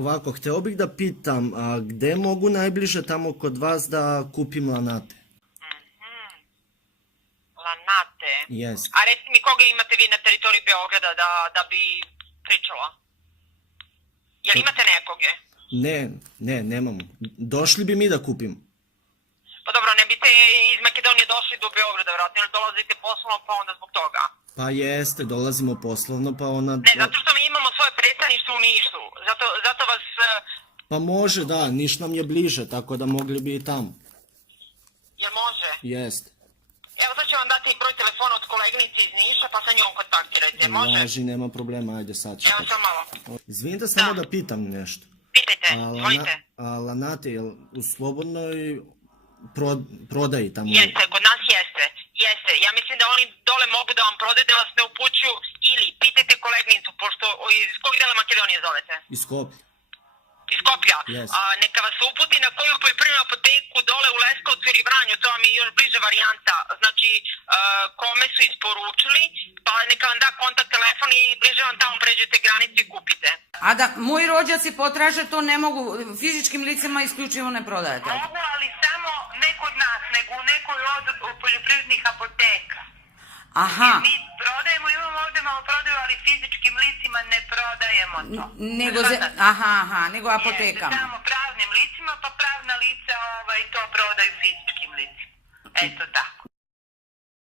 Ovako, hteo bih da pitam, gde mogu najbliže tamo kod vas da kupim lanate? Lanate? Jest. A reci mi koga imate vi na teritoriji Beograda da bi pričala? Jel imate nekoge? Ne, nemamo. Došli bi mi da kupimo. Pa dobro, ne biste iz Makedonije došli do Beograda, vratno, ili dolazite poslovno pa onda zbog toga? Pa jeste, dolazimo poslovno, pa ona... Ne, zato što mi imamo svoje predstavništvo u Nišu, zato vas... Pa može, da, Niš nam je bliže, tako da mogli bi i tamo. Jel može? Jest. Evo sad ću vam dati broj telefona od koleginice iz Niša, pa sa njom kontaktirajte, može? Važi, nema problema, ajde sad ću. Evo sam malo. Izvinite samo da pitam nešto. Pitajte, izvolite. Lanate, jel u slobodnoj prodaji tamo? Jeste, kod nas jeste. Ja mislim da oni dole mogu da vam prodaju, da vas ne upućuju, ili pitajte koleginicu, pošto iz kog dela Makedonije zovete? Iz Skoplja. Iz Skoplja. Yes. Neka vas uputi na koju poljoprivrednu apoteku dole u Leskovcu ili Vranju, to vam je još bliže varijanta. Znači, kome su isporučili, pa neka vam da kontakt telefon i bliže vam tamo pređete granicu i kupite. A da moji rođaci potraže, to ne mogu, fizičkim licima isključivo ne prodajete? Mogu, ali samo ne kod nas, nego u nekoj od poljoprivrednih apoteka. Aha. Mi prodajemo, imamo ovde malo prodaju, ali fizičkim licima ne prodajemo to. Nego apotekama. Samo pravnim licima, pa pravna lica to prodaju fizičkim licima. Eto tako.